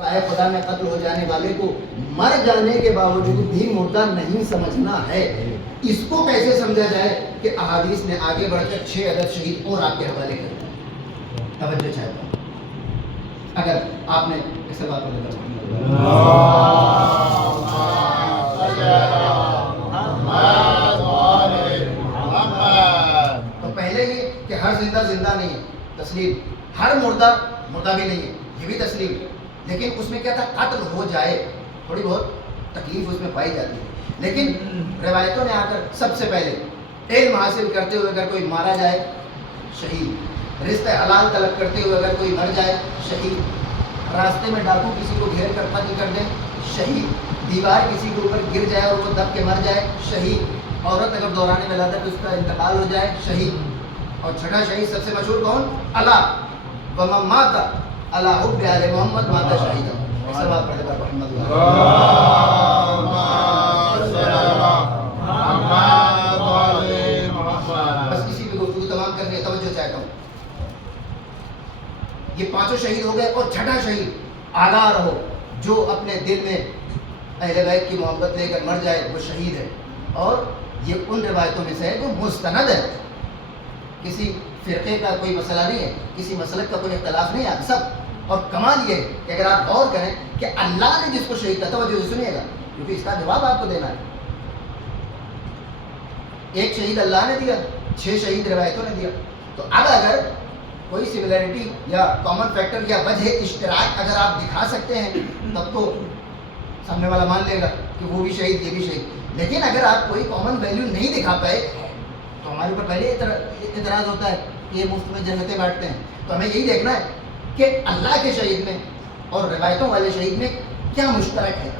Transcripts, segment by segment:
خدا میں قتل ہو جانے والے کو مر جانے کے باوجود بھی مردہ نہیں سمجھنا ہے. اس کو کیسے سمجھا جائے کہ احادیث نے آگے بڑھ کر 6 عدد شہید اور آپ کے حوالے کر دیا. توجہ چاہتا ہوں اگر آپ نے اس بات پر تو پہلے یہ کہ ہر زندہ زندہ نہیں ہے تسلیم، ہر مردہ مردہ بھی نہیں ہے یہ بھی تسلیم، لیکن اس میں کیا تھا قتل ہو جائے تھوڑی بہت تکلیف اس میں پائی جاتی ہے. لیکن روایتوں نے آ کر سب سے پہلے علم حاصل کرتے ہوئے اگر کوئی مارا جائے شہید، رزق حلال طلب کرتے ہوئے اگر کوئی مر جائے شہید، راستے میں ڈاکو کسی کو گھیر کر قتل کر دیں شہید، دیوار کسی کے اوپر گر جائے اور وہ دب کے مر جائے شہید، عورت اگر دوران ولادت اس کا انتقال ہو جائے شہید. اور چھٹا شہید سب سے مشہور کون؟ اللہ ومن مات علی حب آل محمد مات شہیدا. ایسا بات پڑھے پر محمد بس اسی پہ گفتگو تمام کرنے توجہ چاہتا ہوں. یہ پانچوں شہید ہو گئے اور چھٹا شہید آگاہ رہو جو اپنے دل میں اہل بیت کی محبت لے کر مر جائے وہ شہید ہے. اور یہ ان روایتوں میں سے ہے جو مستند ہے، کسی فرقے کا کوئی مسئلہ نہیں ہے، کسی مسلک کا کوئی اختلاف نہیں ہے سب. اور کمال یہ ہے کہ اگر آپ غور کریں کہ اللہ نے جس کو شہید کیا، توجہ سنیے گا کیونکہ اس کا جواب آپ کو دینا ہے. ایک شہید اللہ نے دیا، 6 شہید روایتوں نے دیا. تو اب اگر کوئی سملیرٹی یا کامن فیکٹر یا وجہ اشتراک اگر آپ دکھا سکتے ہیں تب تو سامنے والا مان لے گا کہ وہ بھی شہید یہ بھی شہید. لیکن اگر آپ کوئی کامن ویلیو نہیں دکھا پائے تو ہمارے اوپر پہلے اعتراض ہوتا ہے کہ یہ مفت میں جنتیں بانٹتے ہیں. تو ہمیں یہی دیکھنا ہے کہ اللہ کے شہید میں اور روایتوں والے شہید میں کیا مشترک ہے.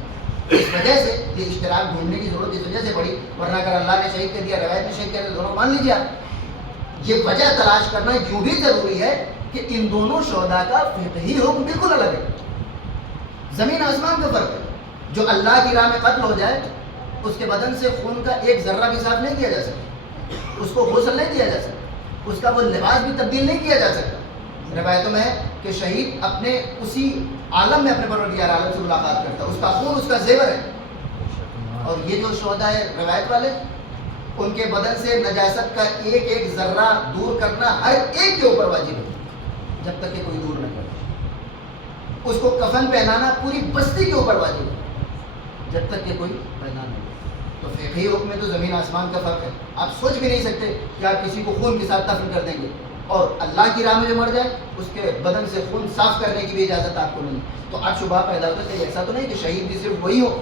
اس وجہ سے یہ اشتراک ڈھونڈنے کی ضرورت اس وجہ سے پڑی، ورنہ اگر اللہ نے شہید کر دیا روایت میں شہید کر دیا دونوں مان لیجیے آپ. یہ وجہ تلاش کرنا یوں بھی ضروری ہے کہ ان دونوں شہداء کا فقہی حکم بالکل الگ ہے، زمین آسمان کا فرق ہے. جو اللہ کی راہ میں قتل ہو جائے اس کے بدن سے خون کا ایک ذرہ بھی صاف نہیں کیا جا سکتا، اس کو غسل نہیں دیا جا سکتا، اس کا وہ لباس بھی تبدیل نہیں کیا جا سکتا. روایتوں میں ہے کہ شہید اپنے اسی عالم میں اپنے پروردگار عالم سے ملاقات کرتا ہے، اس کا خون اس کا زیور ہے. اور یہ جو شہداء ہے روایت والے ان کے بدن سے نجاست کا ایک ایک ذرہ دور کرنا ہر ایک کے اوپر واجب ہے جب تک کہ کوئی دور نہ کرے. اس کو کفن پہنانا پوری بستی کے اوپر واجب ہے جب تک کہ کوئی پہنا نہ. تو فقہی حکم میں تو زمین آسمان کا فرق ہے. آپ سوچ بھی نہیں سکتے کہ آپ کسی کو خون کے ساتھ دفن کر دیں گے اور اللہ کی راہ میں جو مر جائے اس کے بدن سے خون صاف کرنے کی بھی اجازت آپ کو نہیں. تو اب شبہ پیدا ہوتا ہے کہ ایسا تو نہیں کہ شہید بھی صرف وہی ہو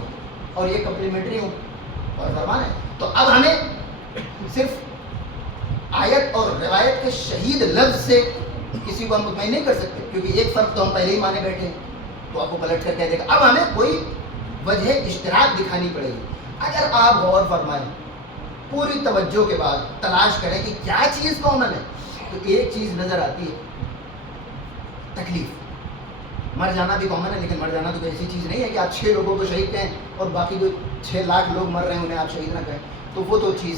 اور یہ کمپلیمنٹری ہو اور فرمان ہے. تو اب ہمیں صرف آیت اور روایت کے شہید لفظ سے کسی کو ہم مطمئن نہیں کر سکتے کیونکہ ایک فرق تو ہم پہلے ہی مانے بیٹھے ہیں تو آپ کو پلٹ کر کہہ دے گا. اب ہمیں کوئی وجہ اشتراک دکھانی پڑے گی. اگر آپ غور فرمائیں پوری توجہ کے بعد تلاش کریں کہ کیا چیز کامن ہے تو ایک چیز نظر آتی ہے تکلیف. مر جانا بھی کامن ہے لیکن مر جانا تو ایسی چیز نہیں ہے کہ آپ 6 لوگوں کو شہید کہیں اور باقی جو 6 لاکھ لوگ مر رہے ہیں انہیں آپ شہید نہ کہیں. تو وہ تو چیز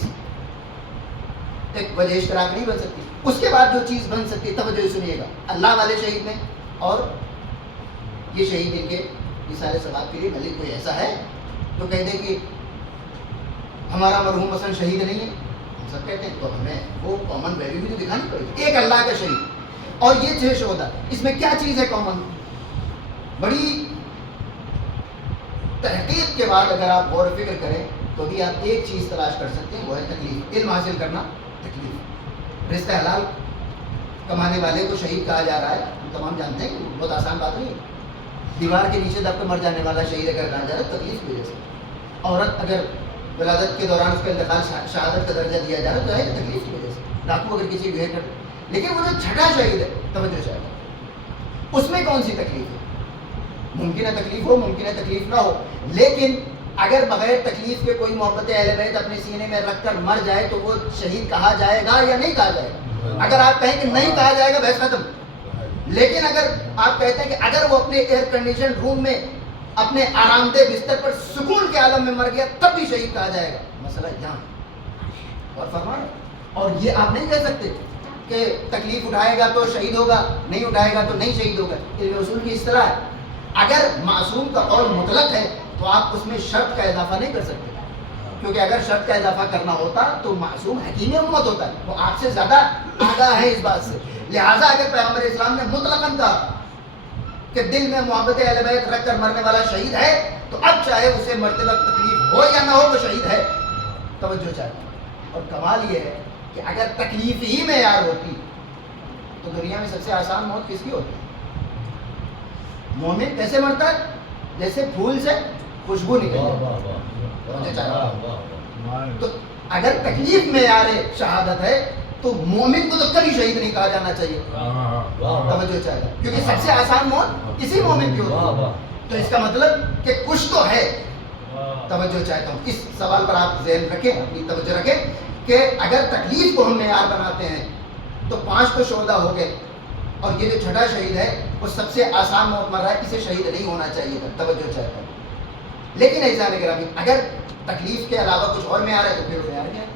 ایک وجہ اشتراک نہیں بن سکتی. اس کے بعد جو چیز بن سکتی توجہ سنیے گا اللہ والے شہید میں اور یہ شہید ان کے سارے ثواب کے لیے بھلے کوئی ایسا ہے تو کہہ دے کہ ہمارا مرحوم مثلا شہید نہیں ہے ہم سب کہتے ہیں تو ہمیں وہ کامن ویلیو بھی تو دکھانی پڑے گی. ایک اللہ کا شہید اور یہ 6 شہداء اس میں کیا چیز ہے کامن. بڑی تحقیق کے بعد اگر آپ غور و فکر کریں تو بھی آپ ایک چیز تلاش کر سکتے ہیں وہ ہے تکلیف. علم حاصل کرنا تکلیف. رزق حلال کمانے والے کو شہید کہا جا رہا ہے ہم تمام جانتے ہیں کہ بہت آسان بات نہیں ہے. دیوار کے نیچے دب کر مر جانے والا شہید اگر کہا جا رہا ہے تکلیف کی وجہ سے. عورت اگر ولادت کے دوران اس کا انتقال شہادت کا درجہ دیا جا رہا ہے تو ہے تکلیف کی وجہ سے. ڈاکو اگر کسی گھیر کر لیکن وہ جو چھٹا شہید ہے توجہ چاہیے اس میں کون سی تکلیف ہے. ممکن ہے تکلیف ہو ممکن ہے تکلیف نہ ہو لیکن اگر بغیر تکلیف کے کوئی محبت اہل بیت اپنے سینے میں رکھ کر مر جائے تو وہ شہید کہا جائے گا یا نہیں کہا جائے گا. اگر آپ کہیں کہ نہیں کہا جائے گا بحث ختم. لیکن اگر آپ کہتے ہیں کہ اگر وہ اپنے ایئر کنڈیشن روم میں اپنے آرام دہ بستر پر سکون کے عالم میں مر گیا تب بھی شہید کہا جائے گا. مسئلہ یہاں اور فرمان. اور یہ آپ نہیں کہہ سکتے کہ تکلیف اٹھائے گا تو شہید ہوگا نہیں اٹھائے گا تو نہیں شہید ہوگا. علم اصول کی اصطلاح ہے اگر معصوم کا قول مطلق ہے تو آپ اس میں شرط کا اضافہ نہیں کر سکتے، کیونکہ اگر شرط کا اضافہ کرنا ہوتا تو معصوم حکیم امت ہوتا ہے، وہ آپ سے زیادہ آگاہ ہے اس بات سے. لہٰذا اگر پیغمبر اسلام نے مطلقاً کہا کہ دل میں محبت اہل بیت رکھ کر مرنے والا شہید ہے، تو اب چاہے اسے مرتے وقت تکلیف ہو یا نہ ہو وہ شہید ہے. توجہ چاہیے. اور کمال یہ ہے کہ اگر تکلیف ہی معیار ہوتی تو دنیا میں سب سے آسان موت کس کی ہوتی؟ مومن کیسے مرتا ہے؟ جیسے پھول سے خوشبو نکل جائے. تو اگر تکلیف معیار شہادت ہے تو مومن کو تو کبھی شہید نہیں کہا جانا چاہیے. توجہ چاہیے، کیونکہ سب سے آسان موت اسی مومن کی ہوتی ہے. تو اس کا مطلب کہ کچھ تو ہے. توجہ چاہتا ہوں اس سوال پر آپ ذہن رکھیں، اپنی توجہ رکھیں کہ اگر تکلیف کو ہم معیار بناتے ہیں تو 5 تو شہداء ہو گئے، اور یہ جو چھٹا شہید ہے وہ سب سے آسان موت مر رہا ہے، اسے شہید نہیں ہونا چاہیے تھا. توجہ چاہتا ہوں. لیکن اعزاز گرامی اگر تکلیف کے علاوہ کچھ اور معیار ہے تو پھر وہ معیار کیا ہے؟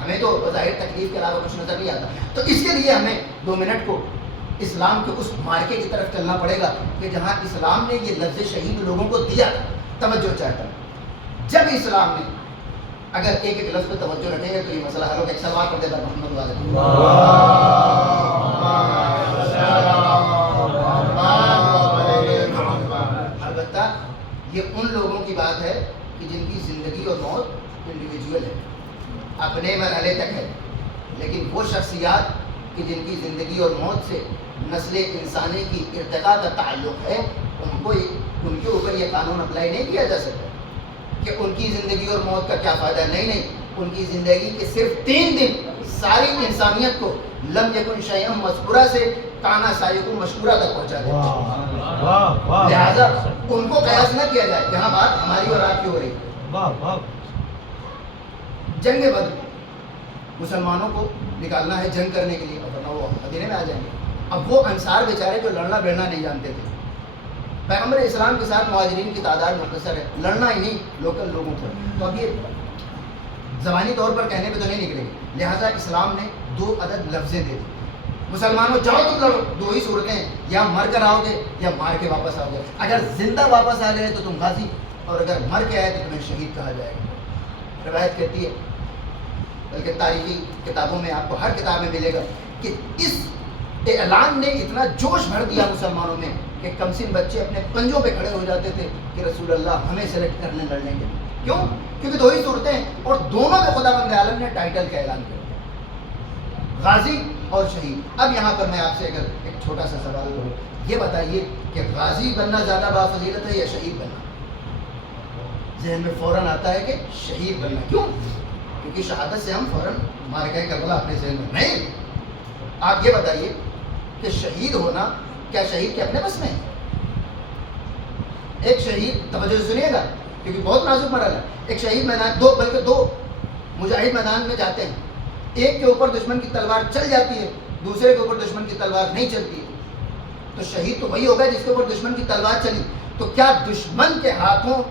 ہمیں تو بظاہر تکلیف کے علاوہ کچھ نظر نہیں آتا. تو اس کے لیے ہمیں 2 منٹ کو اسلام کے اس مارکے کی طرف چلنا پڑے گا کہ جہاں اسلام نے یہ لفظ شہید لوگوں کو دیا تھا. توجہ چاہتا ہوں. جب اسلام نے اگر ایک ایک لفظ پہ توجہ رکھیں گے تو یہ مسئلہ حل ہوگا. ایک سوال پڑھ دیتا محمد والے. البتہ یہ ان لوگوں کی بات ہے کہ جن کی زندگی اور موت انڈیویجول ہے، اپنے مرحلے تک ہے. لیکن وہ شخصیات کہ جن کی زندگی اور موت سے نسل انسانی کی ارتقاء کا تعلق ہے، ان کے اوپر یہ قانون اپلائی نہیں کیا جا سکتا کہ ان کی زندگی اور موت کا کیا فائدہ. نہیں، ان کی زندگی کے صرف 3 دن ساری انسانیت کو لم یکن شیئا مذکورہ سے کانا سایکم مشکورہ تک پہنچا دیتے. لہذا ان کو قیاس نہ کیا جائے. یہاں بات ہماری اور آپ کی ہو رہی ہے. جنگ بدر مسلمانوں کو نکالنا ہے جنگ کرنے کے لیے، ورنہ وہ مدینے میں آ جائیں گے. اب وہ انصار بیچارے جو لڑنا بیڑنا نہیں جانتے تھے، پیغمبر اسلام کے ساتھ مہاجرین کی تعداد مختصر ہے، لڑنا ہی نہیں لوکل لوگوں پر. تو اب یہ زبانی طور پر کہنے پہ تو نہیں نکلے گی. لہٰذا اسلام نے 2 عدد لفظیں دے دی. مسلمانوں جاؤ تم لڑو. 2 ہی صورتیں ہیں، یا مر کر آؤ گے یا مار کے واپس آؤ گے. اگر زندہ واپس آ گئے تو تم غازی، اور اگر مر کے آئے تو تمہیں شہید کہا جائے گا. روایت کہتی ہے، بلکہ تاریخی کتابوں میں آپ کو ہر کتاب میں ملے گا کہ اس اعلان نے اتنا جوش بھر دیا مسلمانوں میں کہ کمسن بچے اپنے پنجوں پہ کھڑے ہو جاتے تھے کہ رسول اللہ ہمیں سلیکٹ کرنے لڑنے کے. کیوں؟ کیونکہ 2 ہی صورتیں ہیں اور دونوں میں خدا بند عالم نے ٹائٹل کا اعلان کیا، غازی اور شہید. اب یہاں پر میں آپ سے اگر ایک چھوٹا سا سوال کروں، یہ بتائیے کہ غازی بننا زیادہ بافضیلت ہے یا شہید بننا؟ ذہن میں فوراً آتا ہے کہ شہید بننا. کیوں؟ کیونکہ شہادت سے ہم فوراً مار گئے کربلا اپنے ذہن میں نہیں. آپ یہ بتائیے کہ شہید ہونا کیا شہید کے اپنے بس میں ہے؟ ایک شہید، توجہ سے سنیے گا کیونکہ بہت نازک مرحلہ ہے. ایک شہید میدان، 2 مجاہد میدان میں جاتے ہیں. ایک کے اوپر دشمن کی تلوار چل جاتی ہے، دوسرے کے اوپر دشمن کی تلوار نہیں چلتی ہے. تو شہید تو وہی ہوگا جس کے اوپر دشمن کی تلوار چلی. تو کیا دشمن کے ہاتھوں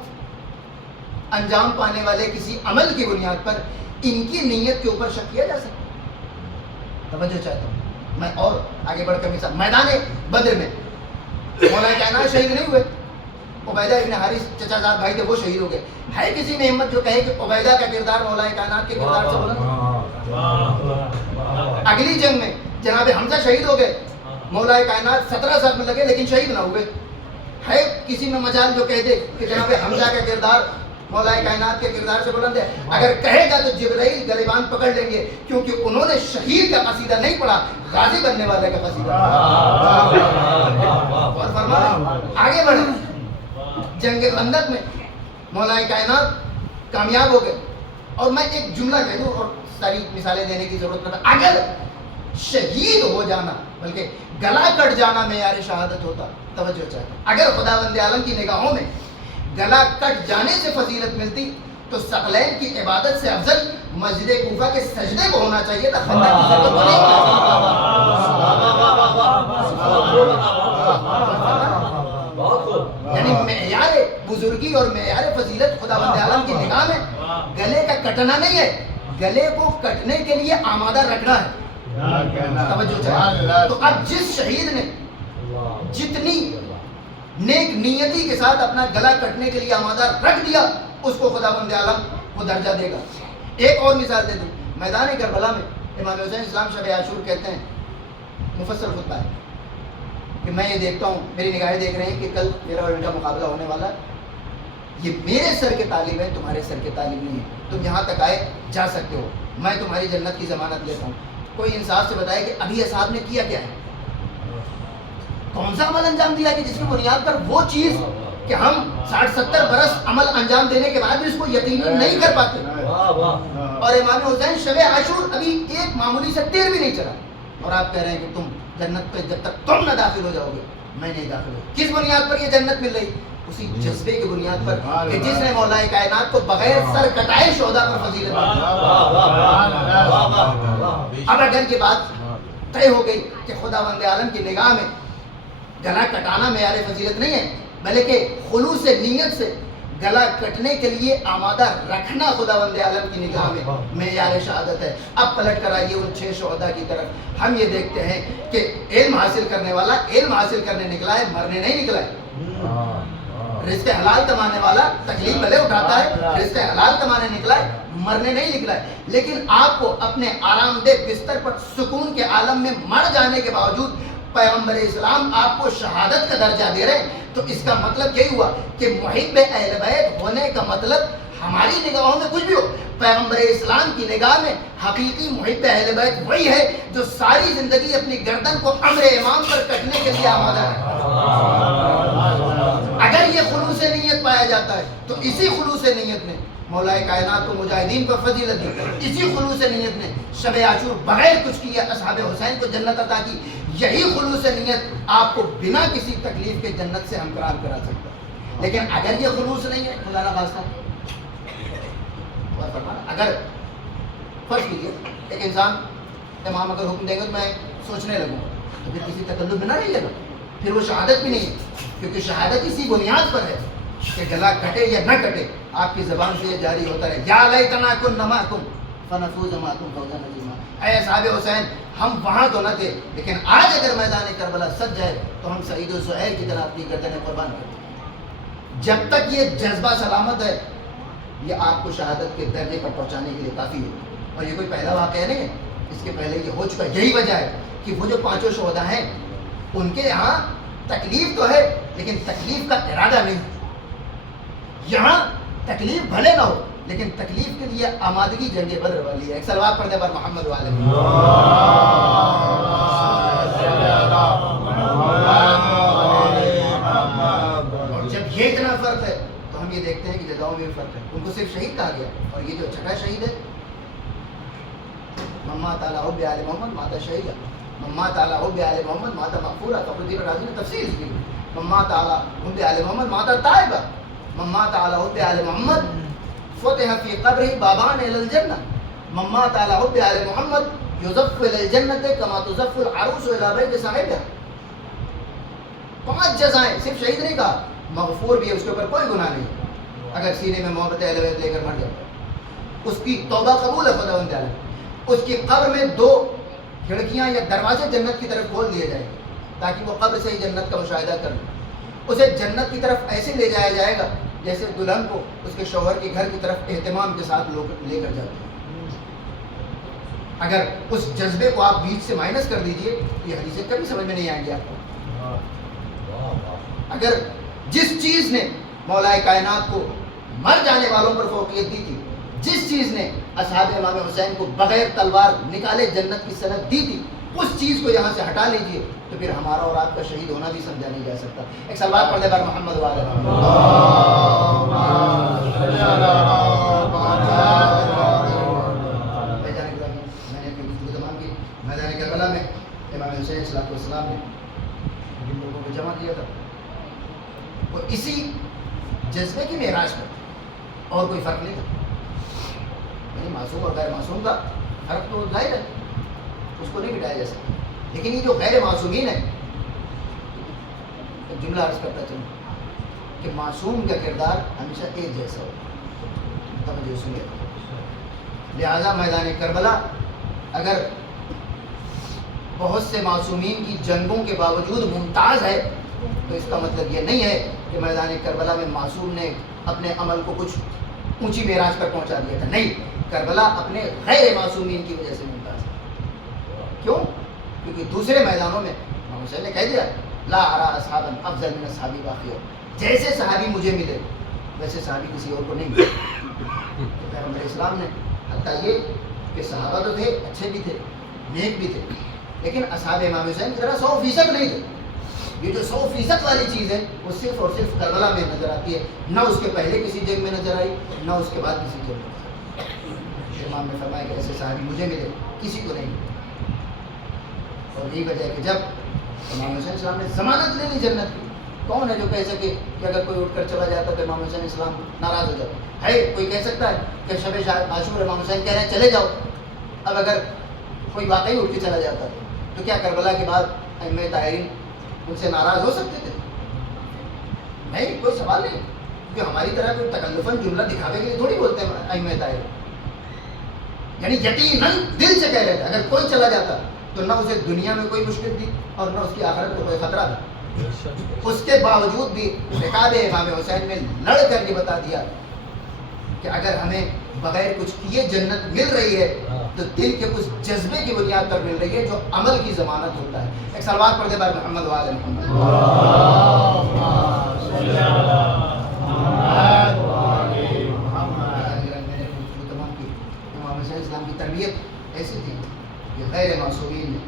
انجام پانے والے کسی عمل کی بنیاد پر ان کی نیت کے اوپر شک کیا جا سکتا؟ توجہ چاہتا ہوں. میں اور آگے بڑھ کر مثال، میدان بدر میں مولا کائنات شہید نہیں ہوئے، عبیدہ ابن حارث چچا زاد بھائی تھے وہ شہید ہو گئے. ہے کسی میں ہمت جو کہے کہ عبیدہ کا کردار مولا کائنات کے کردار سے بلند؟ اگلی جنگ میں جناب حمزہ شہید ہو گئے، مولا کائنات 17 سال میں لگے لیکن شہید نہ ہوئے. ہے کسی میں مجال جو کہہ دے کہ جناب حمزہ کا کردار مولا کائنات کے کردار سے بلند ہے؟ اگر کہے گا تو جبرائیل گریبان پکڑ لیں گے، کیونکہ انہوں نے شہید کا قصیدہ نہیں پڑھا، غازی بننے والے کا قصیدہ. اور فرمایا آگے بڑھے. جنگ خندق میں مولا کائنات کامیاب ہو گئے. اور میں ایک جملہ کہہ دوں اور ساری مثالیں دینے کی ضرورت نہیں. اگر شہید ہو جانا بلکہ گلا کٹ جانا معیار شہادت ہوتا، توجہ چاہیے، اگر خداوند عالم کی نگاہوں میں گلا کٹ جانے سے فضیلت ملتی تو ثقلین کی عبادت سے افضل مسجد کوفہ کے سجدے کو ہونا چاہیے تھا. خندق کی ضرورت کو نہیں ہونا. یعنی معیار بزرگی اور معیار فضیلت خداوند عالم کی نگاہ میں گلے کا کٹنا نہیں ہے، گلے کو کٹنے کے لیے آمادہ رکھنا ہے. توجہ چاہیے. تو اب جس شہید نے جتنی نیک نیتی کے ساتھ اپنا گلا کٹنے کے لیے آمادہ رکھ دیا، اس کو خداوند عالم وہ درجہ دے گا۔ ایک اور مثال دے دوں، میدان کربلا میں امام حسین اسلام شب عاشور کہتے ہیں، مفصل خطبہ ہے کہ میں یہ دیکھتا ہوں، میری نگاہیں دیکھ رہے ہیں کہ کل میرا اور ان کا مقابلہ ہونے والا ہے، یہ میرے سر کے طالب ہیں، تمہارے سر کے طالب نہیں ہیں، تم یہاں تک آئے جا سکتے ہو، میں تمہاری جنت کی ضمانت لیتا ہوں۔ کوئی انصاف سے بتائے کہ ابھی اصحاب نے کیا کیا ہے، کون سا عمل انجام دیا کہ جس کی بنیاد پر وہ چیز کہ ہم 60-70 برس عمل انجام دینے کے بعد بھی اس کو یقینی نہیں کر پاتے۔ اور امام حسین شب عاشور ابھی ایک معمولی سے تیر بھی نہیں چلا، اور آپ کہہ رہے ہیں کہ تم جنت پہ جب تک تم نہ داخل ہو جاؤ گے میں نہیں داخل ہوں۔ کس بنیاد پر یہ جنت مل رہی؟ اسی جذبے کی بنیاد پر کہ جس نے مولا کائنات کو بغیر سر کٹائے شہداء پر فضیلت دی۔ اب اگر یہ بات طے ہو گئی کہ خداوند عالم کی نگاہ میں گلا کٹانا معیار فضیلت نہیں ہے، بلکہ خلوص نیت سے گلا کٹنے کے لیے آمادہ رکھنا خداوند عالم کی نگاہ میں معیار شہادت ہے۔ اب پلٹ کر آئیے ان 6 شہداء کی طرف، ہم یہ دیکھتے ہیں کہ علم حاصل کرنے والا علم حاصل کرنے نکلا ہے، مرنے نہیں نکلا ہے۔ رزق حلال کمانے والا تکلیف بھلے اٹھاتا ہے، رزق حلال کمانے نکلا ہے، مرنے نہیں نکلا ہے، لیکن آپ کو اپنے آرام دہ بستر پر سکون کے عالم میں مر جانے کے باوجود پیغمبر اسلام آپ کو شہادت کا درجہ دے رہے ہیں۔ تو اس کا مطلب یہی ہوا کہ محب اہل بیت ہونے کا مطلب ہماری نگاہوں میں کچھ بھی ہو، پیغمبر اسلام کی نگاہ میں حقیقی محب اہل بیت وہی ہے جو ساری زندگی اپنی گردن کو امر امام پر کٹنے کے لیے آمادہ ہے۔ اگر یہ خلوص نیت پایا جاتا ہے تو اسی خلوص نیت نے مولا کائنات کو مجاہدین پر فضیلت دی، اسی خلوص نیت نے شب عاشور بغیر کچھ کیا اصحاب حسین کو جنت عطا کی۔ یہی خلوص نیت آپ کو بنا کسی تکلیف کے جنت سے ہمکران کرا سکتا ہے۔ لیکن اگر یہ خلوص نہیں ہے، خدا نہ خواستہ، اگر فرض کیجیے ایک انسان امام اگر حکم دے گا تو میں سوچنے لگوں تو پھر کسی تکلف میں نہ رہے گا، پھر وہ شہادت بھی نہیں ہے، کیونکہ شہادت اسی بنیاد پر ہے کہ گلا کٹے یا نہ کٹے آپ کی زبان سے یہ جاری ہوتا رہے، یا لیتنا کنا معکم فنفوز معکم فوزا عظیما۔ اے اصحاب حسین، ہم وہاں تو نہ تھے، لیکن آج اگر میدان کربلا سج جائے تو ہم سعید و سہیل کی طرح اپنی گردنیں قربان کرتے ہیں۔ جب تک یہ جذبہ سلامت ہے، یہ آپ کو شہادت کے درجے پر پہنچانے کے لیے کافی ہے۔ اور یہ کوئی پہلا واقعہ نہیں ہے، اس کے پہلے یہ ہو چکا۔ یہی وجہ ہے کہ وہ جو 5 شہداء ہیں ان کے یہاں تکلیف تو ہے لیکن تکلیف کا ارادہ نہیں۔ یہاں تکلیف بھلے نہ ہو لیکن تکلیف کے لیے آمادگی جنگ بدر والی ہے۔ ایک صلوات پڑھ دے بر محمد والے۔ اور جب یہ اتنا فرق ہے تو ہم یہ دیکھتے ہیں کہ جزاؤں میں بھی فرق ہے۔ ان کو صرف شہید کہا گیا، اور یہ جو چھٹا شہید ہے مما تعالیٰ حب آل محمد ماتا شہیدہ، مما تعالیٰ حب آل محمد ماتا مغفورہ۔ فخر الدین رازی نے تفسیر کی، مما تعالیٰ حب آل محمد ماتا طائبہ، مما تعالیٰ حب آل محمد فتح فی قبرہ بابان الی الجنہ، مما تعالیٰ حب آل محمد یزف الی الجنۃ کما تزف العروس الی بیت صاحبہ۔ 5 جزائیں، صرف شہید نہیں کہا، مغفور بھی ہے، اس کے اوپر کوئی گناہ نہیں، اگر سینے میں محبت اہل بیت لے کر مر جاتا ہے اس کی توبہ قبول ہے خداوند تعالیٰ۔ اس کی قبر میں 2 کھڑکیاں یا دروازے جنت کی طرف کھول دیے جائیں گے تاکہ وہ قبر سے ہی جنت کا مشاہدہ کر لے۔ اسے جنت کی طرف ایسے لے جایا جائے گا جیسے دلہن کو اس کے شوہر کے گھر کی طرف اہتمام کے ساتھ لے کر جاتے ہیں۔ اگر اس جذبے کو آپ بیچ سے مائنس کر دیجئے تو یہ حدیثیں کبھی سمجھ میں نہیں آئیں گی آپ کو۔ اگر جس چیز نے مولا کائنات کو مر جانے والوں پر فوقیت دی تھی، جس چیز نے اصحاب امام حسین کو بغیر تلوار نکالے جنت کی سند دی تھی، اس چیز کو یہاں سے ہٹا لیجئے تو پھر ہمارا اور آپ کا شہید ہونا بھی سمجھا نہیں جا سکتا۔ ایک صلوات پڑھ دے بر محمد والے۔ میں نے اپنی گفتگو تمام کی، میدان کربلا میں امام حسین صلی اللہ علیہ وسلم نے جن لوگوں کو جمع کیا تھا وہ اسی جذبے کی معراج پر، اور کوئی فرق نہیں تھا۔ یعنی معصوم اور غیر معصوم کا فرق تو ظاہر ہے، اس کو نہیں مٹایا جا سکتا، لیکن یہ جو غیر معصومین ہیں، ایک جملہ عرض کرتا چلوں کہ معصوم کا کردار ہمیشہ ایک جیسا ہو، توجہ سنیے۔ لہذا میدان کربلا اگر بہت سے معصومین کی جنگوں کے باوجود ممتاز ہے تو اس کا مطلب یہ نہیں ہے کہ میدان کربلا میں معصوم نے اپنے عمل کو کچھ اونچی معراج پر پہنچا دیا تھا. نہیں، کربلا اپنے غیر معصومین کی وجہ سے ممتاز ہے. کیوں؟ کیونکہ دوسرے میدانوں میں امام حسین نے کہہ دیا لا ارا اصحابا افضل من اصحابی باقی. جیسے صحابی مجھے ملے ویسے صحابی کسی اور کو نہیں ملے. پیغمبر اسلام نے حتیٰ یہ کہ صحابہ تو تھے، اچھے بھی تھے، نیک بھی تھے، لیکن اصحاب امام حسین کی طرح 100% نہیں تھے. یہ جو 100% والی چیز ہے وہ صرف اور صرف کربلا میں نظر آتی ہے، نہ اس کے پہلے کسی جنگ میں نظر آئی، نہ اس کے بعد کسی جنگ میں نظر آئی. امام نے فرمایا کہ ایسے صحابی مجھے ملے، کسی کو نہیں. اور یہی وجہ ہے کہ جب امام حسین اسلام نے ضمانت لے لی جنت کی، کون ہے جو کہہ سکے کہ اگر کوئی اٹھ کر چلا جاتا تو امام حسین اسلام ناراض ہو جاتا ہے؟ کوئی کہہ سکتا ہے کہ شب عاشور امام حسین کہہ رہے ہیں چلے جاؤ؟ اب اگر کوئی واقعی اٹھ کے چلا جاتا تو کیا کربلا کے بعد ائمہ طاہرین ان سے ناراض ہو سکتے تھے؟ نہیں، کوئی سوال نہیں. کیونکہ ہماری طرح کوئی تکلفاً جملہ دکھاوے کے لیے تھوڑی بولتے ہیں ائمہ طاہرین. یعنی یقیناً دل سے کہہ رہے تھے اگر کوئی چلا جاتا تو نہ اسے دنیا میں کوئی مشکل تھی اور نہ اس کی آخرت کو کوئی خطرہ تھا. اس کے باوجود بھی رکاب امام حسین نے لڑ کر یہ بتا دیا کہ اگر ہمیں بغیر کچھ کیے جنت مل رہی ہے تو دل کے اس جذبے کی بنیاد پر مل رہی ہے جو عمل کی ضمانت ہوتا ہے. ایک صلوات پڑھ دے بار محمد و آل محمد. امام حسین اسلام کی تربیت ایسی تھی کہ غیر معصومین نے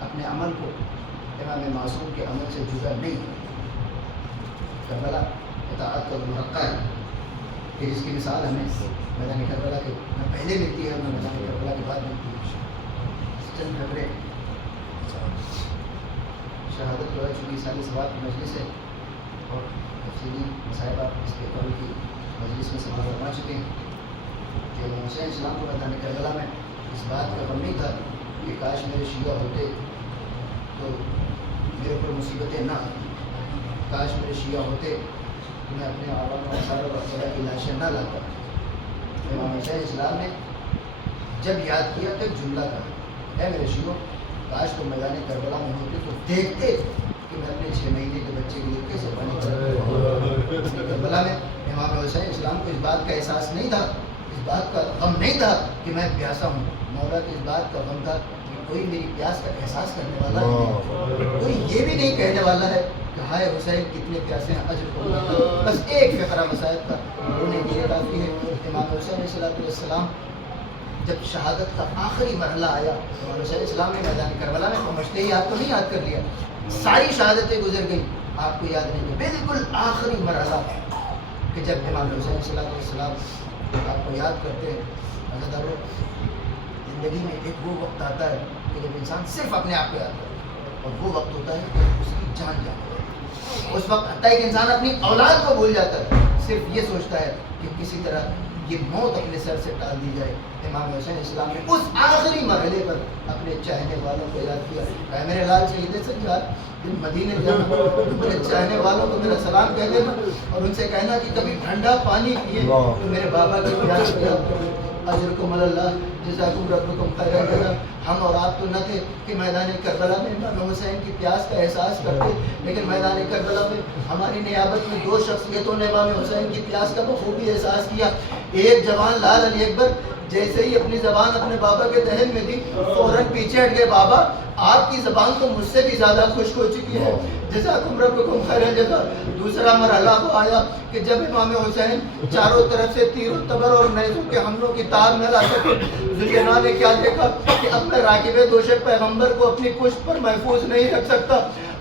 اپنے عمل کو امام معصوم کے عمل سے جدا نہیں. کربلا اطاعت کا مرقع ہے کہ جس کی مثال ہمیں میدان کربلا کے نہ پہلے ملتی ہے اور نہ میدان کربلا کے بعد ملتی ہے. چند خبریں شہادت جو ہے چونکہ ساری ثواب کی مجلس ہے اور تفصیلی مسائل اس کے قول کی مجلس میں سماعت فرما چکے ہیں کہ امام حسین اسلام کو میدان کربلا میں اس بات کا غم نہیں تھا کہ کاش میرے شیعہ ہوتے تو میرے اوپر مصیبتیں نہ آتی، کاش میرے شیعہ ہوتے تو میں اپنے عوام و انصار و اقتداء کی لاشیں نہ لاتا. امام حسین اسلام نے جب یاد کیا تو ایک جملہ کہا اے میرے شیعوں کاش تم میدان کربلا میں ہوتے تو دیکھتے کہ میں اپنے 6 مہینے کے بچے کے لیے کیسے پانی کرتا. کربلا میں امام حسین اسلام کو اس بات کا احساس نہیں تھا، اس بات کا غم نہیں تھا کہ میں پیاسا ہوں. مولا کو اس بات کا غم تھا کہ کوئی میری پیاس کا احساس کرنے والا نہیں، کوئی یہ بھی نہیں کہنے والا ہے کہ ہائے حسین کتنے پیاسے ہیں اجر کو. بس ایک فقرہ مسائب کا انہیں یہ کافی ہے. امام حسین علیہ السلام جب شہادت کا آخری مرحلہ آیا امام حسین اسلام نے میدان کربلا میں پہنچتے ہی آپ کو نہیں یاد کر لیا، ساری شہادتیں گزر گئی آپ کو یاد نہیں. بالکل آخری مرحلہ کہ جب امام حسین علیہ السلام آپ کو یاد کرتے ہیں. عزیزانو زندگی میں ایک وہ وقت آتا ہے کہ جب انسان صرف اپنے آپ کو یاد کرتا ہے اور وہ وقت ہوتا ہے کہ اس کی جان جاتی ہے. اس وقت حتیٰ کہ انسان اپنی اولاد کو بھول جاتا ہے، صرف یہ سوچتا ہے کہ کسی طرح یہ موت اپنے سر سے ٹال دی جائے. امام حسین اسلام نے اس آخری مرحلے پر اپنے چاہنے والوں کو یاد کیا. اے میرے لال شہید سجاد دن مدینے جانا، میرے چاہنے والوں کو میرا سلام کہہ دینا اور ان سے کہنا کہ کبھی ٹھنڈا پانی پیے تو میرے بابا کی پیاس کو یاد کرو. اجرکم اللہ جزاکم ربکم خیر الجزا. ہم اور آپ تو نہ تھے کہ میدان کربلا میں امام حسین کی پیاس کا احساس کرتے، لیکن میدان کربلا میں ہماری نیابت میں 2 شخصیتوں نے امام حسین کی پیاس کا بخوبی احساس کیا. ایک جوان لال علی اکبر جیسے ہی اپنی زبان اپنے بابا کے دہن میں دی فوراً پیچھے ہٹ گئے. بابا آپ کی زبان تو مجھ سے بھی زیادہ خشک ہو چکی ہے، جزاکم ربکم خیر الجزا. دوسرا مرحلہ وہ آیا کہ جب امام حسین چاروں طرف سے تیر و تبر اور نیزوں کے حملوں کی تار نہ لا سکے، ذوالجلال نے کیا دیکھا کہ اب میں راکب دوشک پیغمبر کو اپنی پشت پر محفوظ نہیں رکھ سکتا،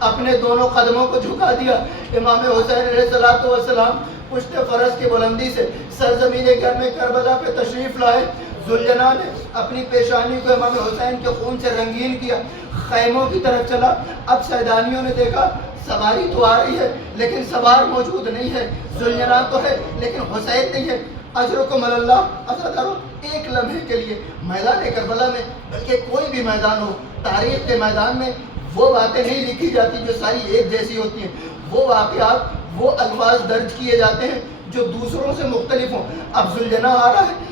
اپنے دونوں قدموں کو جھکا دیا. امام حسین علیہ السلام پشت فرس کی بلندی سے سرزمین گھر میں کربلا پہ تشریف لائے. ذوالجلال نے اپنی پیشانی کو امام حسین کے خون سے رنگین کیا، خیموں کی طرف چلا. اب سیدانیوں نے دیکھا سواری تو آ رہی ہے لیکن سوار موجود نہیں ہے، ذوالجلال تو ہے لیکن حسین نہیں ہے. اجرکم اللہ. عزادارو ایک لمحے کے لیے میدان کربلا میں بلکہ کوئی بھی میدان ہو، تاریخ کے میدان میں وہ باتیں نہیں لکھی جاتی جو ساری ایک جیسی ہوتی ہیں. وہ واقعات، وہ الفاظ درج کیے جاتے ہیں جو دوسروں سے مختلف ہوں. اب ذوالجلال آ رہا ہے،